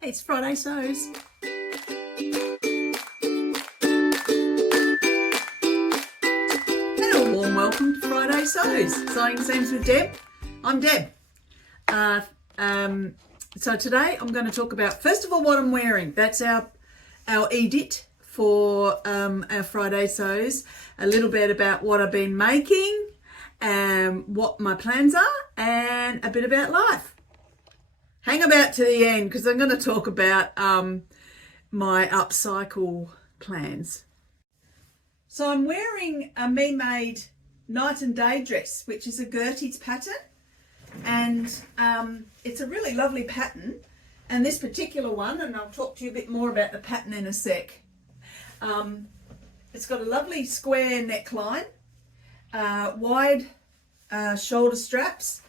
It's Friday Sews. And a warm welcome to Friday Sews. Sewing Seams with Deb. I'm Deb. So today I'm going to talk about, first of all, what I'm wearing. That's our edit for our Friday Sews. A little bit about what I've been making, what my plans are, and a bit about life. Hang about to the end because I'm going to talk about my upcycle plans. So I'm wearing a me-made night and day dress, which is a Gertie's pattern, and it's a really lovely pattern. And this particular one, and I'll talk to you a bit more about the pattern in a sec. It's got a lovely square neckline, wide shoulder straps,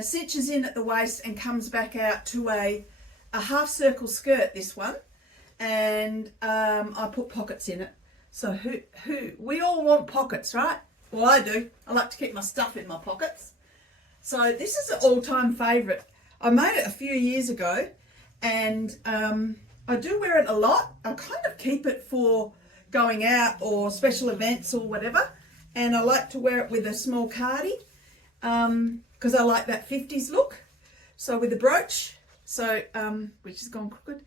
cinches in at the waist and comes back out to a half circle skirt, this one, and I put pockets in it. So we all want pockets, right? Well, I do. I like to keep my stuff in my pockets. So this is an all-time favourite. I made it a few years ago, and I do wear it a lot. I kind of keep it for going out or special events or whatever, and I like to wear it with a small cardi, because I like that 50s look. So with the brooch, so which has gone crooked.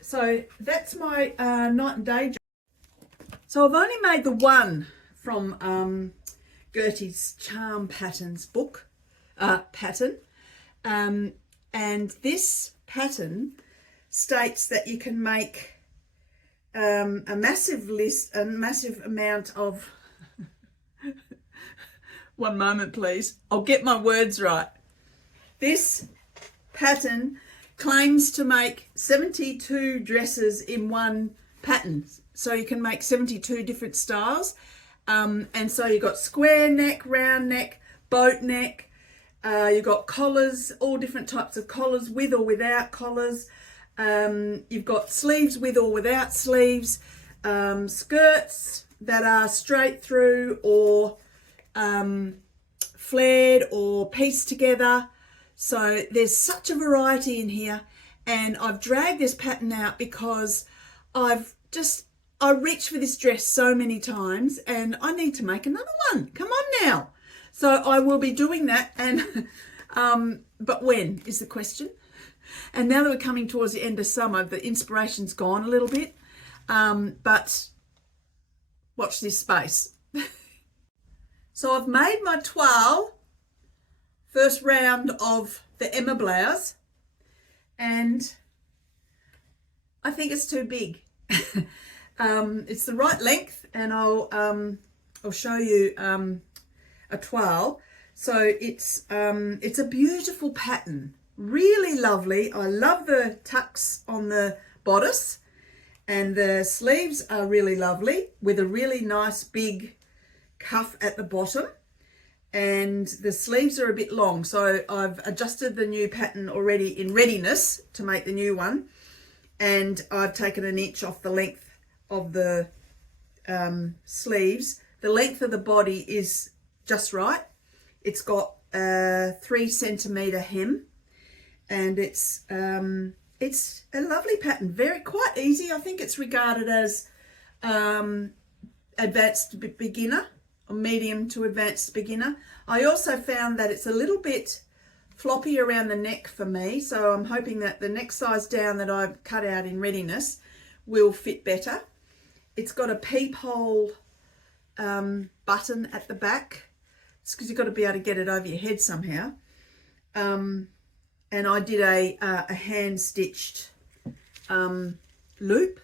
So that's my night and day. So I've only made the one from Gertie's Charm Patterns book pattern, and this pattern states that you can make a massive amount of one moment please, I'll get my words right. This pattern claims to make 72 dresses in one pattern, so you can make 72 different styles, and so you've got square neck, round neck, boat neck, you've got collars, all different types of collars, with or without collars, you've got sleeves with or without sleeves, skirts that are straight through or flared or pieced together. So there's such a variety in here, and I've dragged this pattern out because I reached for this dress so many times and I need to make another one. Come on now. So I will be doing that, and but when is the question. And now that we're coming towards the end of summer, the inspiration's gone a little bit, but watch this space. So I've made my toile, first round of the Emma Blouse, and I think it's too big. It's the right length, and I'll show you a toile. So it's a beautiful pattern, really lovely. I love the tucks on the bodice, and the sleeves are really lovely with a really nice big cuff at the bottom, and the sleeves are a bit long, so I've adjusted the new pattern already in readiness to make the new one, and I've taken an inch off the length of the sleeves. The length of the body is just right. It's got a 3 centimeter hem, and it's a lovely pattern, quite easy. I think it's regarded as advanced beginner, or medium to advanced beginner. I also found that it's a little bit floppy around the neck for me, so I'm hoping that the next size down that I've cut out in readiness will fit better. It's got a peephole button at the back. It's because you've got to be able to get it over your head somehow. And I did a hand stitched loop.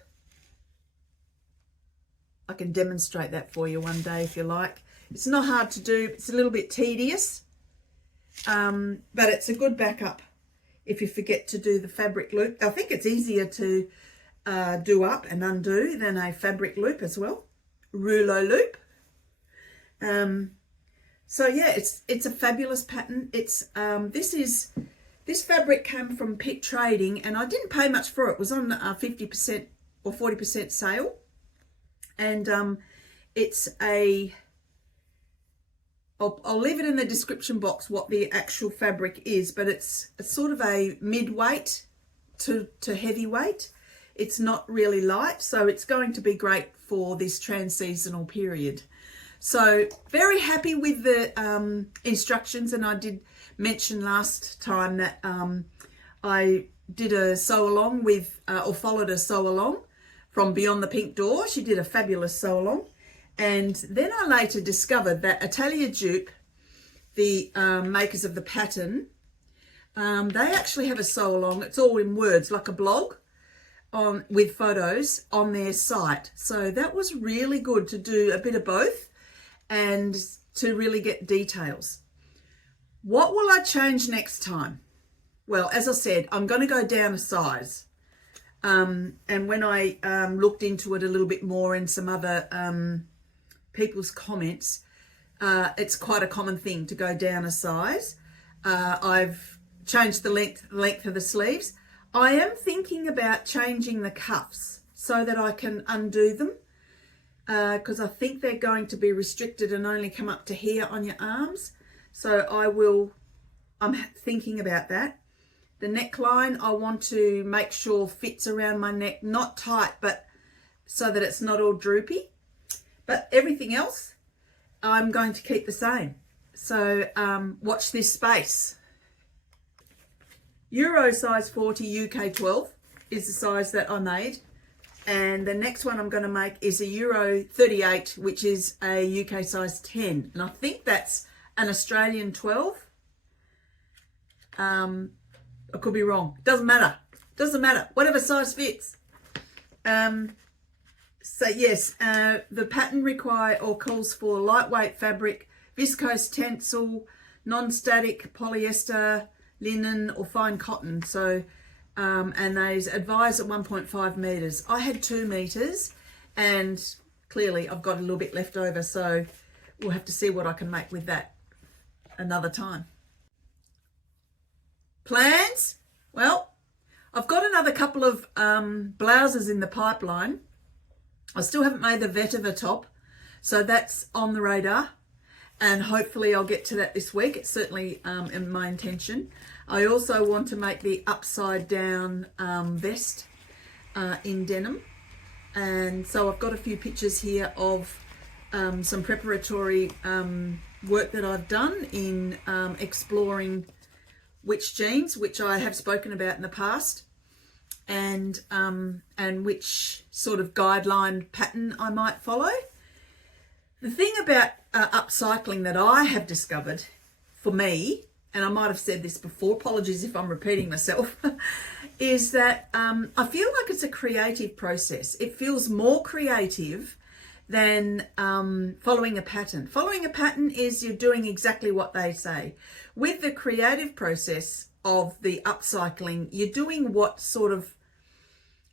I can demonstrate that for you one day if you like. It's not hard to do. It's a little bit tedious, but it's a good backup if you forget to do the fabric loop. I think it's easier to do up and undo than a fabric loop as well, rouleau loop. So yeah, it's a fabulous pattern. It's this fabric came from Pitt trading, and I didn't pay much for it. It was on 50% or 40% sale. And it's I'll leave it in the description box what the actual fabric is, but it's sort of a mid-weight to heavyweight. It's not really light, so it's going to be great for this trans-seasonal period. So very happy with the instructions, and I did mention last time that I did a sew along with, or followed a sew along from Beyond the Pink Door. She did a fabulous sew along. And then I later discovered that Atelier Jupe, the makers of the pattern, they actually have a sew along. It's all in words, like a blog with photos on their site. So that was really good to do a bit of both and to really get details. What will I change next time? Well, as I said, I'm going to go down a size. And when I looked into it a little bit more in some other people's comments, it's quite a common thing to go down a size. I've changed the length of the sleeves. I am thinking about changing the cuffs so that I can undo them, because I think they're going to be restricted and only come up to here on your arms. So I'm thinking about that. The neckline I want to make sure fits around my neck, not tight, but so that it's not all droopy. But everything else I'm going to keep the same. So watch this space. Euro size 40, UK 12 is the size that I made. And the next one I'm going to make is a Euro 38, which is a UK size 10. And I think that's an Australian 12. I could be wrong. Doesn't matter. Doesn't matter. Whatever size fits. So yes, the pattern calls for lightweight fabric, viscose tencel, non-static polyester, linen or fine cotton. So, and they advise at 1.5 meters. I had 2 meters, and clearly I've got a little bit left over. So we'll have to see what I can make with that another time. Plans? Well, I've got another couple of blouses in the pipeline. I still haven't made the Vetiver top, so that's on the radar, and hopefully I'll get to that this week. It's certainly in my intention. I also want to make the upside down vest in denim, and so I've got a few pictures here of some preparatory work that I've done in exploring which jeans, which I have spoken about in the past, and which sort of guideline pattern I might follow. The thing about upcycling that I have discovered for me, and I might have said this before, apologies if I'm repeating myself, is that I feel like it's a creative process. It feels more creative than following a pattern. Following a pattern is you're doing exactly what they say. With the creative process of the upcycling, you're doing what sort of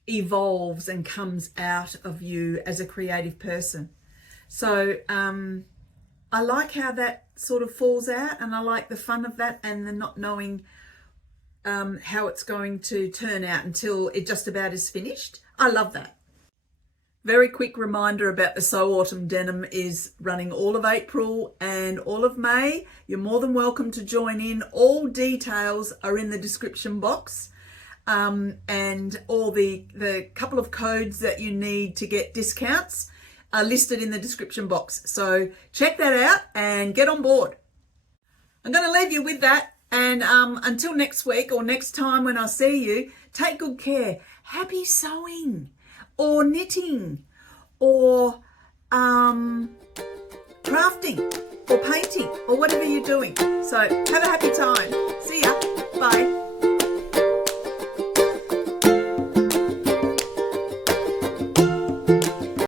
evolves and comes out of you as a creative person. So I like how that sort of falls out, and I like the fun of that, and the not knowing how it's going to turn out until it just about is finished. I love that. Very quick reminder about the Sew Autumn Denim is running all of April and all of May. You're more than welcome to join in. All details are in the description box, and all the couple of codes that you need to get discounts are listed in the description box. So check that out and get on board. I'm going to leave you with that, and until next week or next time when I see you, take good care. Happy sewing, or knitting, or crafting, or painting, or whatever you're doing. So have a happy time. See ya. Bye.